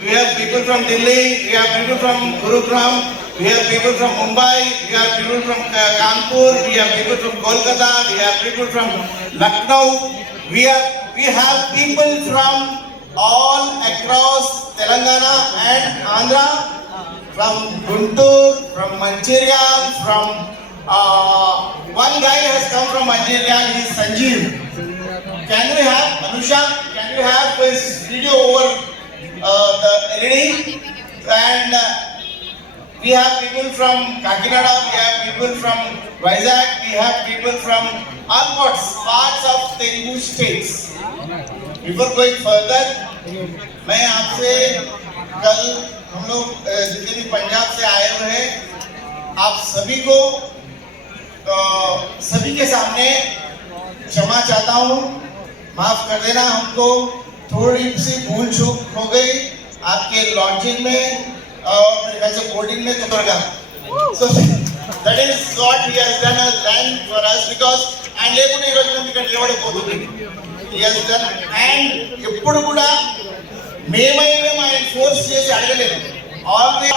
We have people from Delhi, we have people from Gurugram, we have people from Mumbai, we have people from Kanpur, we have people from Kolkata, we have people from Lucknow. We have people from all across Telangana and Andhra, from Guntur, from Mancherial, from one guy has come from Mancherial, he is Sanjeev. Can we have Anusha? Can you have his video over the LED? And we have people from Kakinada, we have people from Vizag, we have people from all parts of Telugu states. Before going further, मैं आपसे कल हम लोग जितने भी पंजाब से आए हुए हैं, आप सभी को सभी के सामने क्षमा चाहता हूँ, माफ कर देना, हमको थोड़ी सी भूल चूक हो गई आपके लॉन्चिंग में और मेरे ख्याल से बोर्डिंग में तो करगा. So that is what he has done as land for us because and లేకుండా ఈ రోజు మీకు నిలబడిపోతుంది. He has done and ఎప్పుడు కూడా మేమైనా ఆయన ఫోర్స్ చేసి అడగలేదు. Always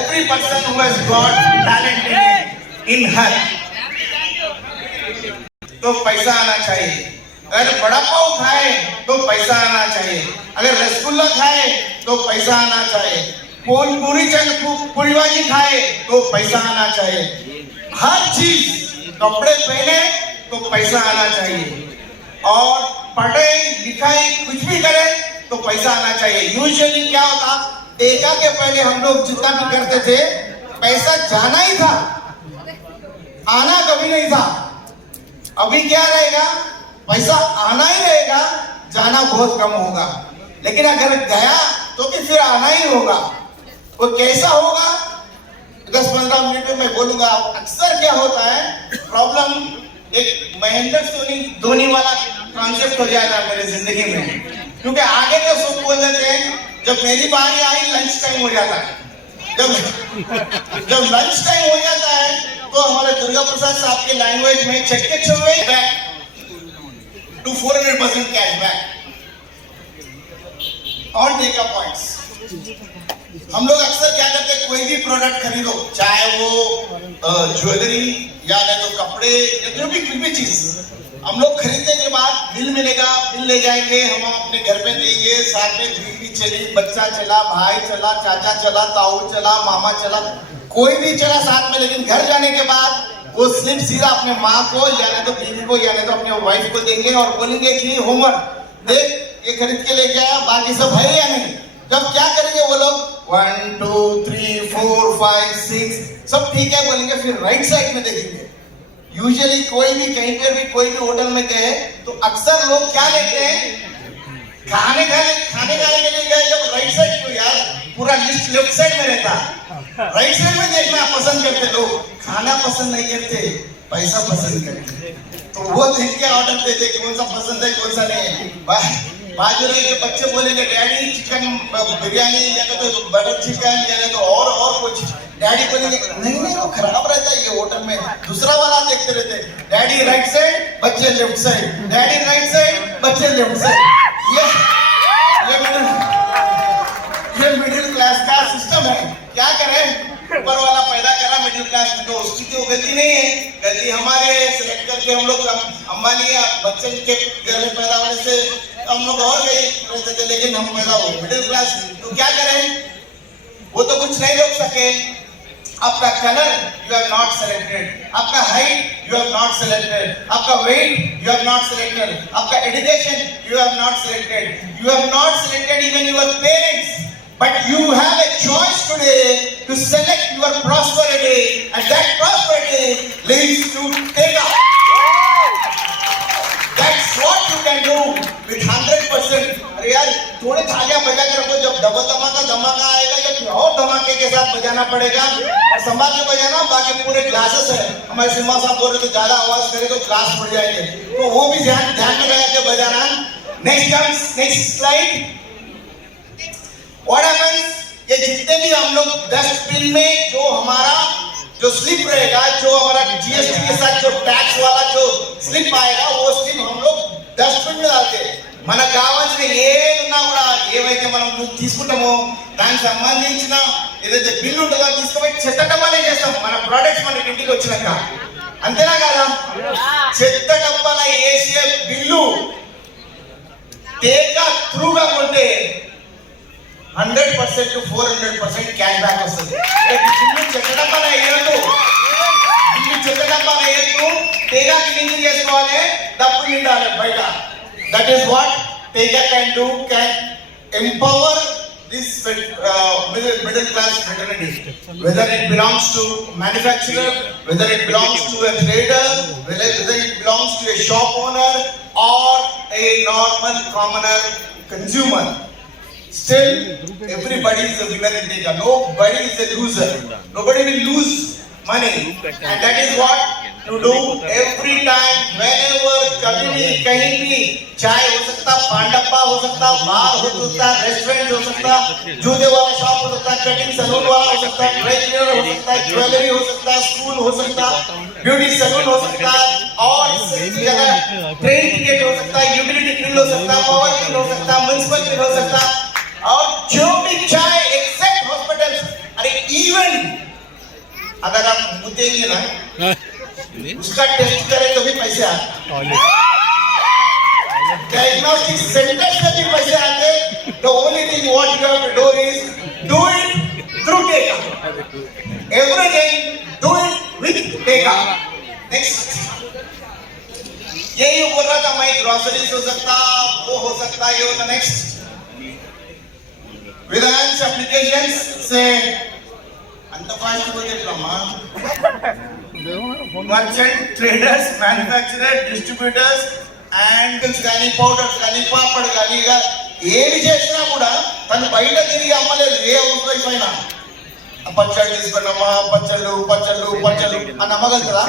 every person who has got talent in her तो पैसा आना चाहिए. अगर बड़ा पाव खाए तो पैसा आना चाहिए, अगर रसगुल्ला खाए तो पैसा आना चाहिए, पूरी भाजी खाए तो पैसा आना चाहिए, हर चीज कपड़े पहने तो पैसा आना चाहिए और पढ़े लिखाए कुछ भी करे तो पैसा आना चाहिए. यूजुअली क्या होता, तेजा के पहले हम लोग जितना भी करते थे पैसा जाना ही था, आना कभी नहीं था. अभी क्या रहेगा, पैसा आना ही रहेगा, जाना बहुत कम होगा. लेकिन अगर गया तो भी फिर आना ही होगा. वो कैसा होगा 10-15 मिनट में मैं बोलूंगा. अक्सर क्या होता है प्रॉब्लम, एक महेंद्र धोनी वाला कॉन्सेप्ट हो जाएगा मेरे जिंदगी में, क्योंकि आगे तो सब बोल देते हैं जब मेरी बारी आई लंच टाइम हो जाता है. जब लंच टाइम हो जाता है तो हमारे दुर्गा प्रसाद साहब की लैंग्वेज में check it away back to 400% cashback on take up points. हम लोग अक्सर क्या करते हैं, कोई भी प्रोडक्ट खरीदो, चाहे वो ज्वेलरी या नहीं तो कपड़े या जो भी चीज, हम लोग खरीदने के बाद बिल मिलेगा, बिल ले जाएंगे, हम अपने घर पे देंगे, साथ में बीवी चली, बच्चा चला, भाई चला, चाचा चला, ताऊ चला, मामा चला, कोई भी चला साथ में. लेकिन घर जाने के बाद वो स्लिप सीधा अपने माँ को या नहीं तो बीवी को या नहीं तो अपने वाइफ को देंगे और बोलेंगे कि होमवर्क देख ये खरीद के लेके आया, बाकी सब है या नहीं. जब क्या करेंगे वो लोग 1 2 3 4 5 6 सब ठीक है बोलेंगे, फिर राइट साइड में देखेंगे. यूजुअली कोई भी कहीं पर भी कोई भी होटल में गए तो अक्सर लोग क्या लेते हैं, खाने खाने के लिए गए जब राइट साइड को, यार पूरा लिस्ट लेफ्ट साइड में रहता, राइट साइड में देखना पसंद करते लोग, खाना पसंद नहीं करते, पैसा पसंद करते. तो वो देख के ऑर्डर देते कौन सा पसंद है कौन सा नहीं है. बाजू के बच्चे बोलेंगे डैडी चिकन बिरयानी या तो बटर चिकन या तो और कुछ. डैडी बोलेंगे नहीं वो खराब रहता है, ये होटल में दूसरा वाला देखते रहते. डैडी राइट साइड, बच्चे left side, daddy right side, बच्चे लेफ्ट साइड. ये मिडिल क्लास का सिस्टम है. क्या करें, ऊपर वाला पैदा करा मिडिल क्लास में, तो उसकी तो गलती नहीं है, गलती हमारे सेलेक्ट करके हम लोग अंबानी या बच्चन के घर में पैदा होने से हम लोग और गए रहते थे, लेकिन हम पैदा हुए मिडिल क्लास. तो क्या करें, वो तो कुछ नहीं रोक सके. आपका colour you have not selected, आपका height you have not selected, आपका weight you have not selected, आपका education you have not selected, you have not selected even your parents. But you have a choice today to select your prosperity, and that prosperity leads to take up. That's what you can do with 100%. अरे यार थोड़े थालियां बजा के रखो, जब धमाका आएगा जब और धमाके के साथ बजाना पड़ेगा और संभाल के बजाना. बाकी पूरे क्लासेस है, हमारे सिम्मा साहब बोल रहे थे ज्यादा आवाज करे तो क्लास फट जाएंगे, तो वो भी ध्यान में लगा के बजाना. Next slide. What happens, ये जितने भी हम लोग डस्टबिन में जो हमारा जो स्लिप रहेगा, जो हमारा जीएसटी के साथ जो टैक्स वाला जो स्लिप आएगा, वो स्लिप हम लोग डस्टबिन में डालते हैं. మన కావాల్సిన ఏదున్నా కూడా ఏవైతే మనం తీసుకుంటామో దానికి సంబంధించిన ఏదైతే బిల్లు ఉంటుందో తీసుకుపోయి చెత్త డబ్బాలే చేస్తాం మన ప్రోడక్ట్స్ మనకి ఇంటికి వచ్చినాక. అంతేనా కదా? చెత్త డబ్బాల వేసే బిల్లు టేకా త్రూగా కొంటే 100% to 400% క్యాష్ బ్యాక్ వస్తుంది. బిల్లు చెత్త డబ్బాల వేయద్దు, బిల్లు చెత్త డబ్బాల వేయద్దు, టేకా క్లీనింగ్ చేసుకోవాలి, డబ్బులు నిండాలి బయట. That is what Tega can do, can empower this middle class fraternity. Whether it belongs to manufacturer, whether it belongs to a trader, whether it belongs to a shop owner or a normal commoner consumer. Still, everybody is a winner in Tega. Nobody is a loser. Nobody will lose money. And that is what to do every time, whenever, कभी भी, कहीं भी. चाय हो सकता, पान डब्बा हो सकता, बार हो सकता, रेस्टोरेंट हो सकता, जूते वाला शॉप हो सकता, कटिंग सैलून वाला हो सकता, ड्राई क्लीनर हो सकता, ज्वेलरी हो सकता, स्कूल हो सकता, ब्यूटी सैलून हो सकता, और ट्रेन टिकट हो सकता, यूटिलिटी बिल हो सकता, पावर बिल हो सकता, म्युनिसिपल बिल हो सकता, और जो भी चाहे एक्सेप्ट हॉस्पिटल्स. अरे इवन अगर आप मुझे ना उसका टेस्ट करें तो भी पैसे आते, डायग्नोस्टिक सेंटर से भी पैसे आते. The only thing what you have to do is do it through Tega. Everything do it with Tega. Next, यही बोल रहा था मैं, ग्रोसरीज हो सकता, वो हो सकता, ये होता. नेक्स्ट, Vidyansh applications से अंत फास्ट हो गया merchant, traders, manufacturers, distributors and కానీ పౌడర్స్ కానీ పాపడ్ కానీ ఇక ఏమి చేసినా కూడా తను బయట తిరిగి అమ్మలేదు. ఏ హౌస్ వైఫ్ అయినా పచ్చళ్ళు తీసుకున్నామా, పచ్చళ్ళు పచ్చళ్ళు పచ్చళ్ళు అని అమ్మగలుగుతారా?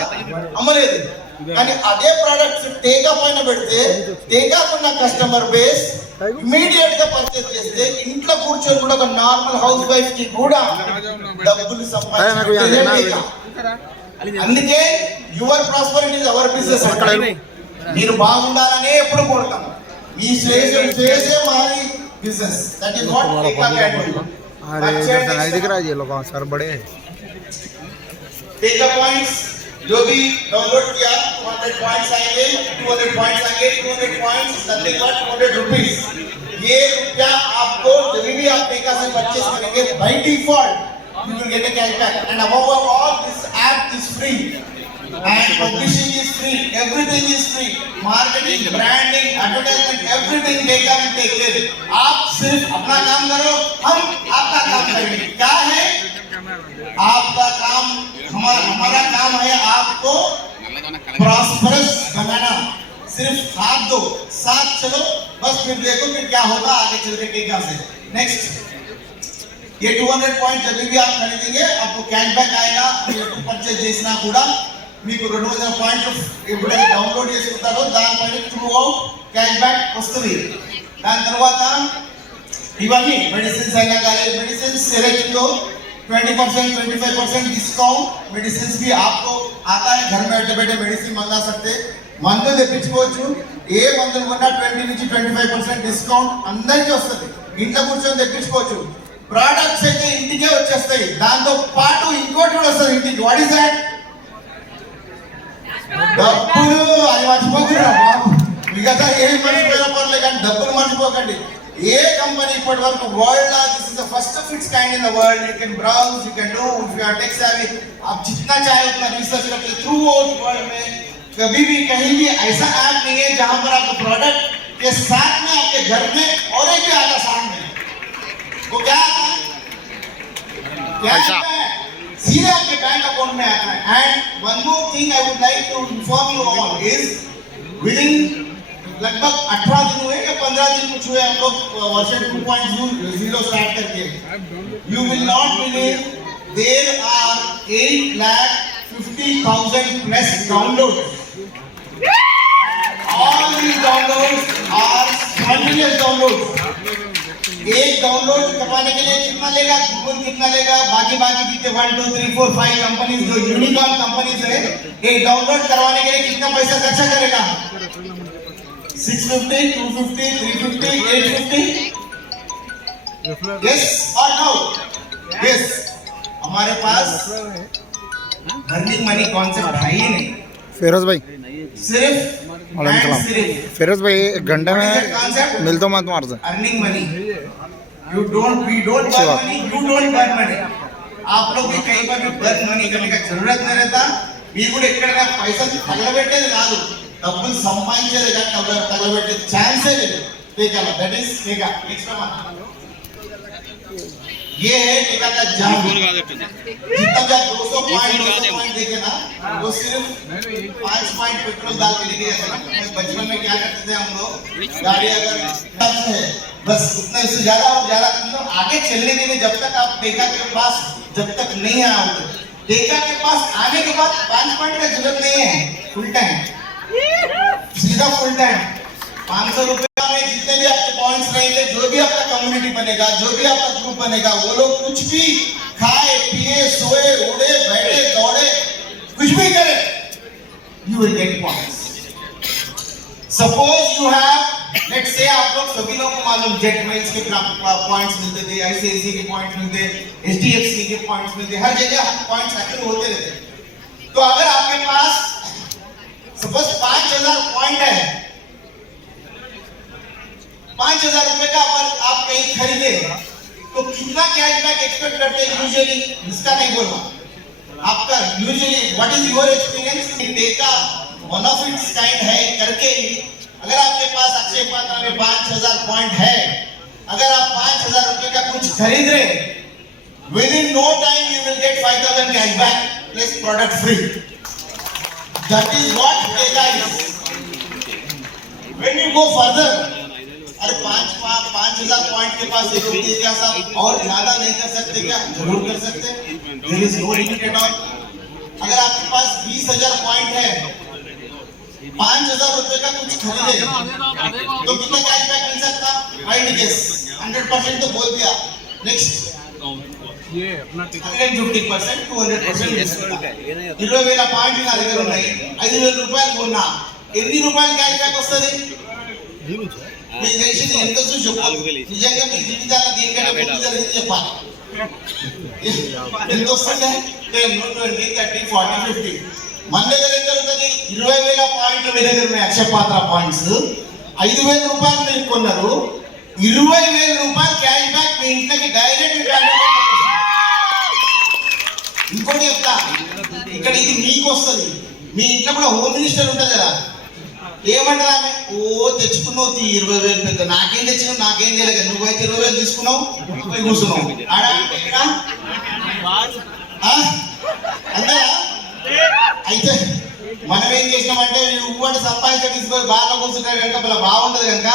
అమ్మలేదు. కానీ అదే ప్రొడక్ట్స్ టేకా పైన పెడితే టేకాకున్న కస్టమర్ బేస్ ఇమీడియట్ గా పర్చేస్ చేస్తే ఇంట్లో కూర్చొని కూడా ఒక నార్మల్ హౌస్ వైఫ్ కి కూడా డబ్బులు సంపాదించే. అందుకే your prosperity is our business. మీరు బాగుండాలనే ఎప్పుడు కోరుతాం. మీ చేసే మాది business. That is what Teka can do. अरे दिख रहा है ये लोग सर बड़े हैं. टेका पॉइंट्स जो भी डाउनलोड किया 200 पॉइंट्स आएंगे, 200 पॉइंट्स आएंगे, 200 पॉइंट्स नथिंग बट 200 रुपीस. ये रुपया आपको जब भी आप टेका से परचेस करेंगे by default you will get a cashback. And above all, this app is free and publishing is free, everything is free, marketing, branding, advertisement, everything Tega will take care. आप सिर्फ अपना काम करो, हम आपका काम करेंगे. क्या है आपका काम? हमारा काम है आपको प्रॉस्परस बनाना. सिर्फ हाथ दो, साथ चलो, बस फिर देखो फिर क्या होगा आगे चल के टेगा से. नेक्स्ट, ये 200 पॉइंट जब भी आप खरीदेंगे आपको कैशबैक आएगा. మీరు పర్చేస్ చేసినా కూడా మీకు 200 పాయింట్లు ఎప్పుడైతే డౌన్లోడ్ చేసుకుంటారో దానిపైన త్రూ అవుట్ క్యాష్బ్యాక్ వస్తుంది. దాని తర్వాత ఇవన్నీ మెడిసిన్స్ అయినా కానీ మెడిసిన్స్ ఏదైతే 20% 25% डिस्काउंट मेडिसिन भी आपको आता है. घर में बैठे बैठे मेडिसिन मंगा सकते, మందులు తెప్పించుకోవచ్చు. ఏ మందులు కొన్నా 20 నుంచి 25% డిస్కౌంట్ అందరికీ వస్తుంది. ఇంట్లో కూర్చొని తెప్పించుకోవచ్చు. ప్రోడక్ట్స్ అయితే ఇంటికే వచ్చేస్తాయి. దాంతో పాటు ఇంకోటి కూడా వస్తుంది ఇంటికి. What is that? డబ్బులు. అది మర్చిపోకుండా బాబు, మిగతా ఏమి మర్చిపోయినా పర్లేదు కానీ డబ్బులు మర్చిపోకండి. ఏ కంపెనీ ఇప్పటి వరకు world this is the first of its kind in the world. You can browse, you can do, if you are tech savvy, आप जितना चाहे उतना रिसर्च करके थ्रू आउट वर्ल्ड में कभी भी कहीं भी ऐसा ऐप नहीं है जहां पर आपको प्रोडक्ट के साथ में आपके घर में और एक भी आता सामने. वो क्या आता है? सीधे आपके बैंक अकाउंट में आता है. And one more thing I would like to inform you all is within लगभग 18 दिन हुए या 15 दिन कुछ हुए हम लोग वर्जन 2.0 स्टार्ट करके. You will not believe there are 8,50,000 plus download. All these downloads are spontaneous downloads. एक डाउनलोड करवाने के लिए कितना लेगा? गूगल कितना लेगा? बाकी जितने 1 2 3 4 5 कंपनीज जो यूनिकॉर्न कंपनीज है, एक डाउनलोड करवाने के लिए कितना पैसा खर्चा करेगा? 650, 250, 350, 850. Yes or no? Yes. हमारे पास अर्निंग मनी कॉन्सेप्ट है ही नहीं। फिरोज भाई सिर्फ वालेकुम सलाम। सिर्फ फिरोज भाई एक घंटे में मिलता हूँ मैं तुम्हारे से। Earning money. We don't burn money, you don't burn money. आप लोग भी कहीं पर भी बर्न मनी करने का जरूरत नहीं रहता। మీరు కూడా ఎక్కడైనా పైసలు తగలబెట్టేది కాదు, డబ్బులు సంపాదించేది కానీ తగలబెట్టేది ఛాన్సే లేదు। టీకా దట్ ఈస్ టీకా। నెక్స్ట్ वन ये है टीका का जाम। जितना भी आप 200 पॉइंट देखे ना, वो सिर्फ 5 पॉइंट पेट्रोल डाल के लेके जाते ना। बचपन में क्या करते थे हम लोग, गाड़ी अगर है बस उतना, इससे ज्यादा और ज्यादा मतलब आगे चलने के लिए जब तक आप टीका के पास जब तक नहीं आओगे, टीका के पास आने के बाद 5 पॉइंट का जरूरत नहीं है, फुल टाइम, सीधा फुल टाइम। 500 रुपए में जितने भी आपके पॉइंट्स रहेंगे, जो भी आपका कम्युनिटी बनेगा, जो भी आपका ग्रुप बनेगा, वो लोग कुछ भी खाए पिए सोए उड़े बैठे दौड़े कुछ भी करे, you will gate points. Suppose you have, let's say आप लोग सभी लोगों को मालूम जेट माइल्स के पॉइंट्स मिलते थे, आईसीआईसी के पॉइंट्स मिलते, एचडीएफसी के पॉइंट्स मिलते, हर जगह पॉइंट्स एक्टिव होते रहते। तो अगर आपके पास सपोज 5000 पॉइंट है, 5000 रुपए का आप कहीं खरीदे तो कितना कैशबैक एक्सपेक्ट करते हैं यूजुअली? इसका नहीं बोलना आपका, usually what is your experience? टीका वन ऑफ इट्स काइंड है करके ही, अगर आपके पास अक्षय पात्र में 5000 पॉइंट है, अगर आप 5000 रुपए का कुछ खरीद रहे, within no time you will get 5000 cashback plus product free. That is what Teka is. When you go further, अरे 5000 पॉइंट के पास एक रुपये क्या साहब और ज्यादा नहीं कर सकते क्या? जरूर कर सकते, there is no limit at all. अगर आपके पास 20000 पॉइंट है, 5000 रुपए का कुछ खरीदे तो कितना कैशबैक मिल सकता? राइट गेस, 100% तो बोल दिया। नेक्स्ट ये अपना 150% 200% 20,000 పాయింట్ నా దగ్గర ఉన్నాయి, 5,000 రూపాయలు కొన్నా, ఎన్ని రూపాయలు క్యాష్బ్యాక్ వస్తుంది? మీకు తెలిసింది ఎంత చెప్పాలి, నిజంగా మీ జీవితాల్లో దీనికంటే ముందు జరిగింది చెప్పాలి। ఎంత వస్తుంది? 10, 20, 30, 40, 50। మన దగ్గర ఎంత అవుతుంది? 20,000 పాయింట్లు మీ దగ్గర ఉన్నాయి, అక్షయ పాత్ర పాయింట్స్। 5,000 రూపాయలు మీరు కొన్నారు, 20,000 రూపాయలు క్యాష్ బ్యాక్ మీ ఇంట్లోకి డైరెక్ట్ ఇంకోటి చెప్తా, ఇక్కడ ఇది మీకు వస్తుంది, మీ ఇంట్లో కూడా హోమ్ మినిస్టర్ ఉంటుంది కదా, ఏమంటారు ఆమె? ఓ తెచ్చుకున్నావు 20,000 పెద్ద, నాకేం తెచ్చినావు, నాకేం తెలియదు, నువ్వైతే 20,000 తీసుకున్నావు, నువ్వు కూర్చున్నావు అంతే। అయితే మనం ఏం చేసినామంటే, నువ్వు అంటే సంపాదించే తీసుకొని బాగా కూర్చుంటారు కనుక మళ్ళీ బాగుంటది కనుక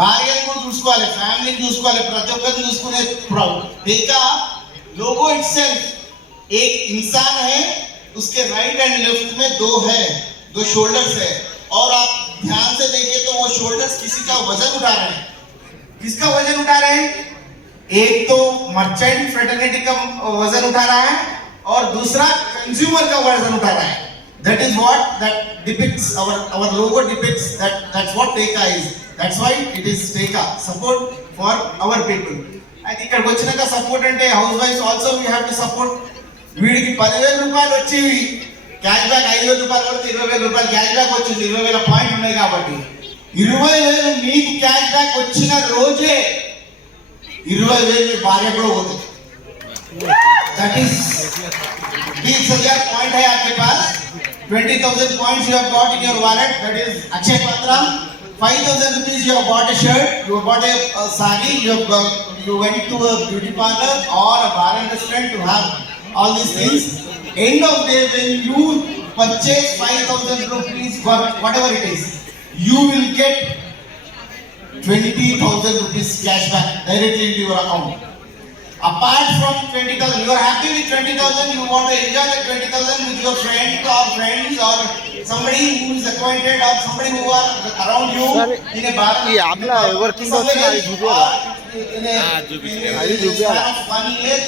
భార్యను కూడా చూసుకోవాలి, ఫ్యామిలీని చూసుకోవాలి, ప్రతి ఒక్కరిని చూసుకునే టీకా लोगो इटसेल्फ एक इंसान है, उसके राइट एंड लेफ्ट में दो शोल्डर्स है, और आप ध्यान से देखिए तो वो शोल्डर्स किसी का वजन उठा रहे हैं। किसका वजन उठा रहे हैं? एक तो मर्चेंट फ्रेटर्निटी का वजन उठा रहा है और दूसरा कंज्यूमर का वजन उठा रहा है। That is what that depicts, our logo depicts that's what Teka is. That's why it is Teka, support for our people. I think ఇక్కడ వచ్చినాక సపోర్ట్ అంటే house wives also we have to support. వీడికి 10,000 రూపాయలు వచ్చి cash back 5,000 రూపాయలు కొడితే 20,000 రూపాయలు cash back వచ్చింది, 20,000 పాయింట్ ఉన్నాయి కాబట్టి 20,000 మీకు క్యాష్ బ్యాక్ వచ్చిన రోజే 20,000 మీ భార్య కూడా పోతుంది। దట్ ఈస్ 20,000 पॉइंट है आपके पास, 20,000 points you have got in your wallet, that is Akshay Patra। 5,000 rupees you have bought a shirt, you have bought a sari, you went to a beauty parlor or a bar and restaurant to have all these things। End of day when you purchase 5,000 rupees for whatever it is, you will get 20,000 rupees cash back directly into your account। Apart from 20,000, you are happy with 20,000, you want to enjoy the 20,000 with your friends or somebody who is acquainted or somebody who are around you in a bar, ये आपला working होता है Zubia funny years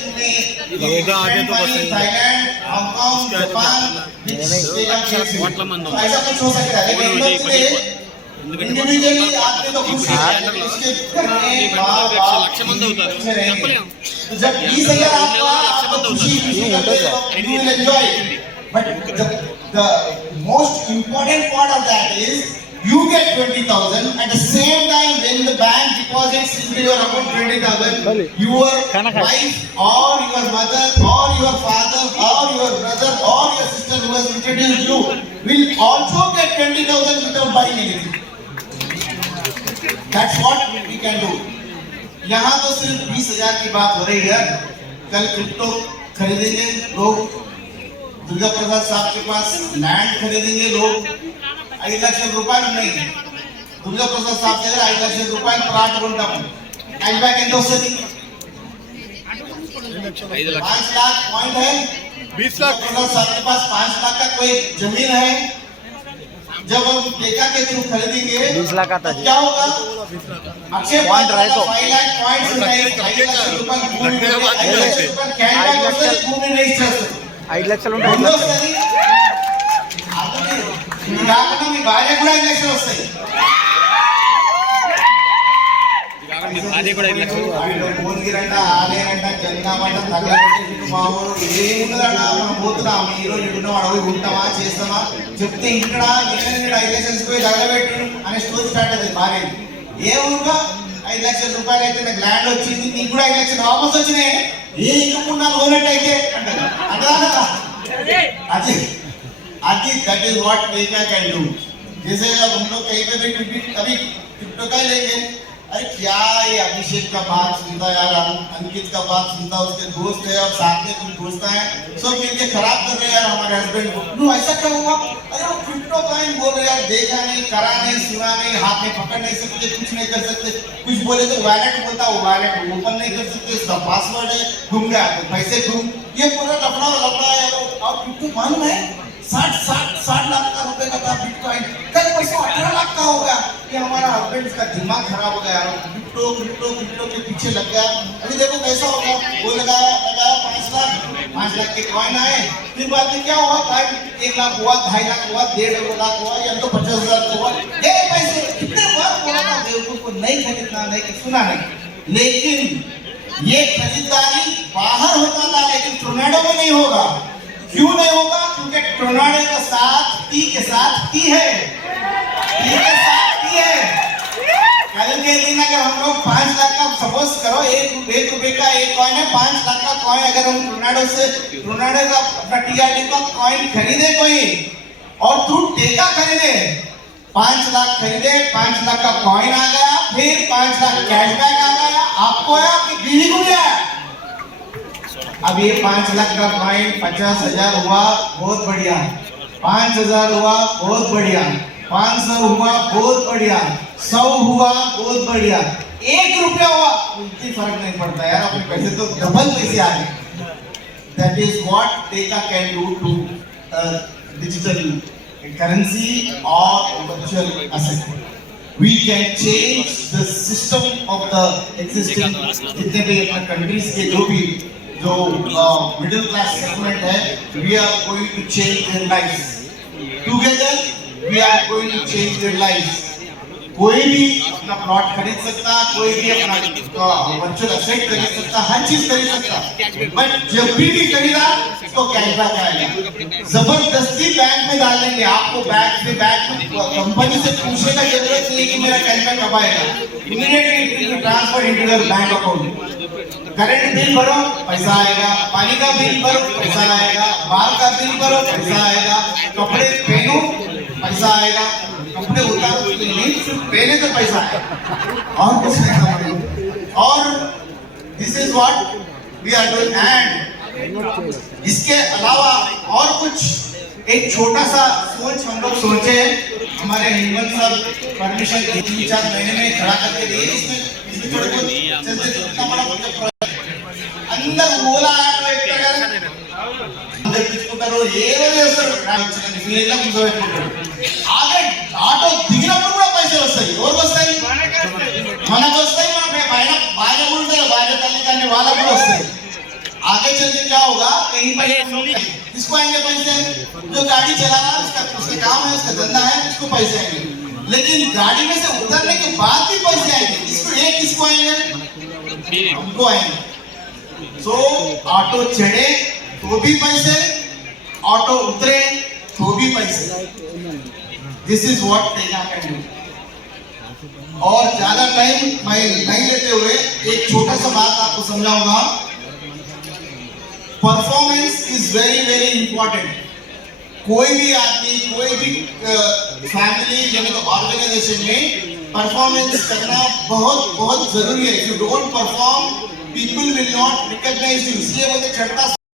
yoga आगे तो बस Thailand, Hong Kong, Japan, ऐसा कुछ हो सकता है। लेकिन इंडिविजुअली आपने तो खुश है, इसके घर में माँ बाप बच्चे रहेंगे। तो जब 20,000 आपको खुशी करते हो, you will enjoy it. But the most important part of that is you get 20,000 at the same time when the bank deposits into your account 20,000, your wife or your mother or your father or your brother or your sister who has introduced you will also get 20,000 without buying anything. That's what we can do. यहाँ तो सिर्फ 20,000 की बात हो रही है। कल crypto खरीदेंगे लोग, दुर्गा प्रसाद साहब के पास लैंड खरीदेंगे लोग 5 लाख रुपये नहीं, दुर्गा प्रसाद साहब के 5 लाख रुपये प्लाट కొంటాము, कैशबैक ఎంత వస్తుంది? 5 लाख पॉइंट है, 20 लाख। प्रसाद साहब के पास 5 लाख का कोई जमीन है, जब हम टेका के थ्रू खरीदेंगे 20 लाख आता है, क्या होगा? अच्छे पॉइंट रहे तो 5 लाख पॉइंट्स नहीं, 5 लाख रुपये भूमि कैशबैक वसूल भूमि नहीं चल सकती। 5 లక్షలు ఉంటాయి. కాకుండా మీ భార్య కూడా 5 లక్షలు వస్తాయి. భువనగిరంట, ఆలేరంట, జంగామంట, తగ్గట్టు మామూలు ఏముండదంట. మనం పోతున్నాం, ఈరోజు ఇటున్నాం, అడవి ఉంటామా చేస్తామా చెప్తే ఇక్కడ నేను 5 లక్షలు పోయి తగలబెట్టు అనే స్టోరీ స్టార్ట్ అవుతుంది. భార్య ఏ ఊరుగా 5 లక్షల రూపాయలు అయితే నాకు ల్యాండ్ వచ్చింది, నీకు కూడా 5 లక్షలు వాపస్ వచ్చినాయి, ఏ ఇంకా నాకు ఓనట్టయితే అంటారు. అది అది దట్ ఈస్ व्हाट टेका कैन डू. जैसे अब हम लोग कहीं पे भी कभी क्रिप्टो का लेंगे, अरे क्या ये अभिषेक का बात सुनता यार, अंकित का बात सुनता, उसके दोस्त है और साथ में कुछ दोस्त हैं, सब मिलके खराब कर रहे हैं यार हमारे हस्बैंड को। नो ऐसा क्या हुआ? अरे वो क्रिप्टो कॉइन बोल रहे यार, देखा नहीं, करा नहीं, सुना नहीं, हाथ में पकड़ नहीं सकते, कुछ नहीं कर सकते, कुछ बोले तो वैलेट बोलता, वो वैलेट ओपन नहीं कर सकते, उसका पासवर्ड है, घूम गया तो पैसे घूम, ये पूरा लफड़ा है यार। और क्रिप्टो मालूम है 60 लाख का रुपए का था बिटकॉइन, कल पैसा 18 लाख का हो गया। ये हमारा हस्बैंड का दिमाग खराब हो गया यार, क्रिप्टो के पीछे लग गया। अभी देखो कैसा हो गया, वो लगाया 5 लाख के कॉइन आए, फिर बाद में क्या हुआ, 1 लाख हुआ, 2.5 लाख हुआ, 1.5 लाख हुआ, या तो 50,000 का हुआ। ये पैसे कितने बार बोला था बेवकूफ को, नहीं खरीदना, नहीं सुना नहीं, लेकिन ये खरीदारी बाहर होता था, लेकिन टोर्नेडो में नहीं होगा। क्यों नहीं होगा? क्योंकि टोर्नेडो का साथ टी के साथ टी है, टी के साथ टी है। कल के दिन अगर हम लोग 5 लाख का सपोज करो, 1 रुपए का एक कॉइन है, 5 लाख का कॉइन अगर हम टोर्नेडो का अपना टीआरडी का कॉइन खरीदे कोई और तू टेका खरीदे, 5 लाख खरीदे, 5 लाख का कॉइन आ गया, फिर 5 लाख कैशबैक आ गया, आपको है आपकी बीवी को गया। अब ये 5 लाख का कॉइन 50,000 हुआ, बहुत बढ़िया, 5,000 हुआ, बहुत बढ़िया, 500 हुआ, बहुत बढ़िया, 100 हुआ, बहुत बढ़िया, 1 रुपया हुआ, कोई फर्क नहीं पड़ता यार, अपने पैसे तो डबल पैसे आ गए। That is what टेका can do to digital currency or virtual asset. We can change the system of the existing जितने भी अपने countries के जो middle class segment है, we are going to change their lives. Together we are going to change their lives. कोई भी अपना plot खरीद सकता, कोई भी अपना वर्चुअल एसेट खरीद सकता, हर चीज खरीद सकता, बट जब भी खरीदा तो कैशबैक आएगा। जबरदस्ती बैंक में डाल देंगे आपको, बैंक कंपनी से पूछने का जरूरत नहीं कि मेरा कैशबैक कब आएगा, immediately transfer into your bank account. Current bill भरो, पैसा आएगा, पानी का बिल भरो, पैसा आएगा, बाल का बिल भरो, पैसा आएगा, कपड़े पहनो, पैसा आएगा, कपड़े उतारो नहीं, सिर्फ पहने तो पैसा है और कुछ नहीं करना। और this is what we are doing. And इसके अलावा और कुछ एक छोटा सा सोच हम लोग सोचे, हमारे हिम्मत साहब परमिशन 3-4 महीने में खड़ा करके दिए, इसमें थोड़े बहुत चलते इतना बड़ा अंदर बोला करो ये आगे ఆటో దిగినప్పుడు కూడా పైసలు వస్తాయి, ఎవరికి వస్తాయి? మనకు వస్తాయి, మన భార్య కూడా ఉంటారు, భార్య తల్లిదండ్రులు వాళ్ళకు కూడా వస్తాయి। आगे चल के क्या होगा, कहीं पर किसको आएंगे पैसे? जो गाड़ी चला रहा है उसका काम है, उसका धंधा है, उसको पैसे आएंगे। लेकिन गाड़ी में से उतरने के बाद भी पैसे आएंगे। इसको एक किसको आएंगे? हमको आएंगे। सो ऑटो चढ़े तो भी पैसे, ऑटो उतरे तो भी पैसे। This is what Teja can do. और ज्यादा टाइम मैं नहीं लेते हुए एक छोटा सा बात आपको समझाऊंगा। Performance is very very important. कोई भी आदमी, कोई भी फैमिली यानी तो ऑर्गेनाइजेशन में परफॉर्मेंस करना बहुत बहुत जरूरी है। If you don't perform, people will not recognise you. इसलिए बोलते चढ़ता